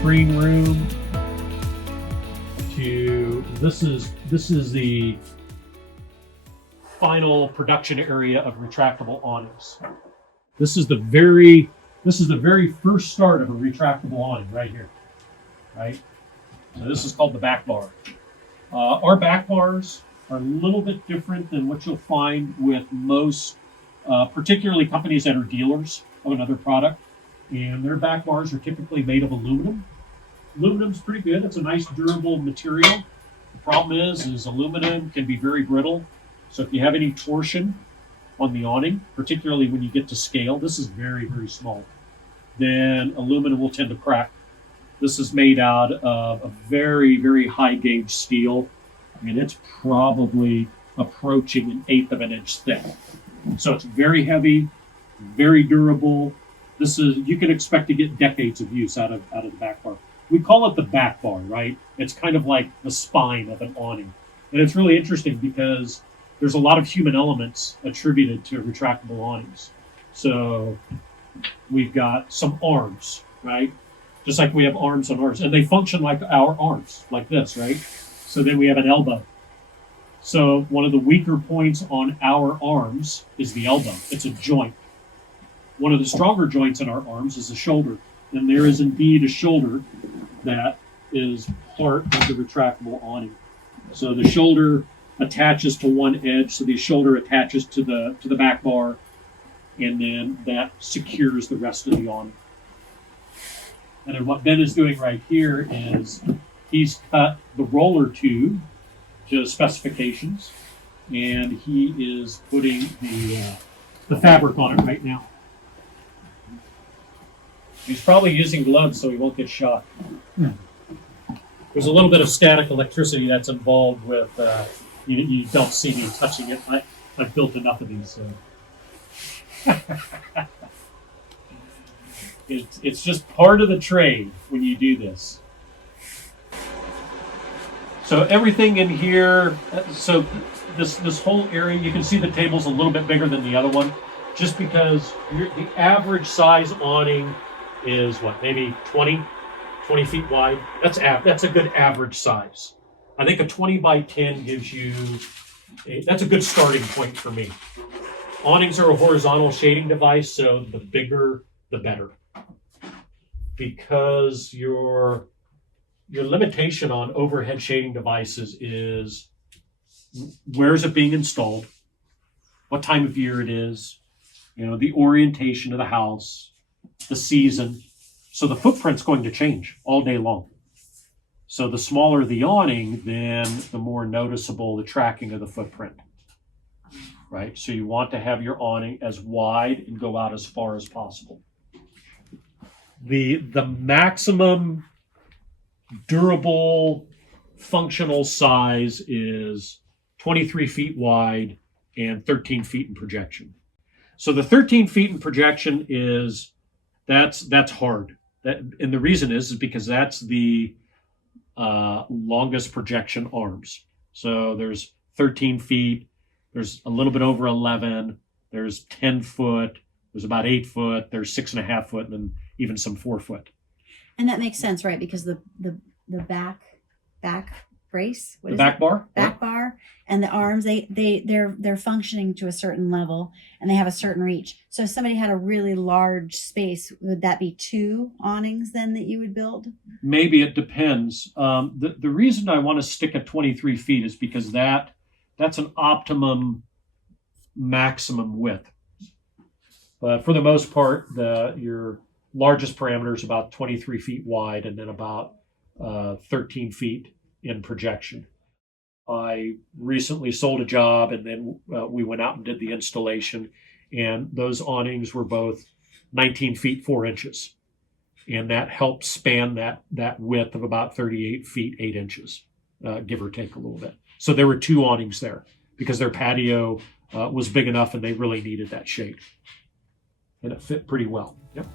screen room to this is the final production area of retractable awnings. This is the very first start of a retractable awning right here, right? So this is called the back bar. Our back bars are a little bit different than what you'll find with most, particularly companies that are dealers of another product. And their back bars are typically made of aluminum. Aluminum's pretty good. It's a nice durable material. The problem is aluminum can be very brittle. So if you have any torsion on the awning, particularly when you get to scale, this is very, very small, then aluminum will tend to crack. This is made out of a very, very high gauge steel. I mean, it's probably approaching 1/8 of an inch thick. So it's very heavy, very durable. You can expect to get decades of use out of the back bar. We call it the back bar, right? It's kind of like the spine of an awning. And it's really interesting because there's a lot of human elements attributed to retractable awnings. So we've got some arms, right? Just like we have arms on ours, and they function like our arms, like this, right? So then we have an elbow. So one of the weaker points on our arms is the elbow. It's a joint. One of the stronger joints in our arms is the shoulder. And there is indeed a shoulder that is part of the retractable awning. So the shoulder attaches to one edge, so the shoulder attaches to the back bar, and then that secures the rest of the awning. And then what Ben is doing right here is he's cut the roller tube to specifications, and he is putting the fabric on it right now. He's probably using gloves so he won't get shot. There's a little bit of static electricity that's involved with, you don't see me touching it. I've built enough of these. So. It's just part of the trade when you do this. So everything in here, so this whole area, you can see the table's a little bit bigger than the other one, just because the average size awning is what, maybe 20 feet wide. That's a good average size. I think a 20 by 10 gives you, that's a good starting point for me. Awnings are a horizontal shading device, so the bigger, the better. Because your limitation on overhead shading devices is where is it being installed, what time of year it is, the orientation of the house, the season. So the footprint's going to change all day long. So the smaller the awning, then the more noticeable the tracking of the footprint, right? So you want to have your awning as wide and go out as far as possible. The maximum durable functional size is 23 feet wide and 13 feet in projection. So the 13 feet in projection that's hard. And the reason is because that's the longest projection arms. So there's 13 feet, there's a little bit over 11, there's 10 foot, there's about 8 foot, there's 6.5 foot, and then even some 4 foot. And that makes sense, right? Because the back brace, back bar and the arms, they're functioning to a certain level and they have a certain reach. So if somebody had a really large space, would that be 2 awnings then that you would build? Maybe, it depends. The reason I want to stick at 23 feet is because that's an optimum maximum width. But for the most part, your largest parameter is about 23 feet wide and then about 13 feet in projection. I recently sold a job, and then we went out and did the installation, and those awnings were both 19 feet 4 inches, and that helped span that width of about 38 feet 8 inches, give or take a little bit. So there were 2 awnings there because their patio was big enough and they really needed that shade, and it fit pretty well. Yep.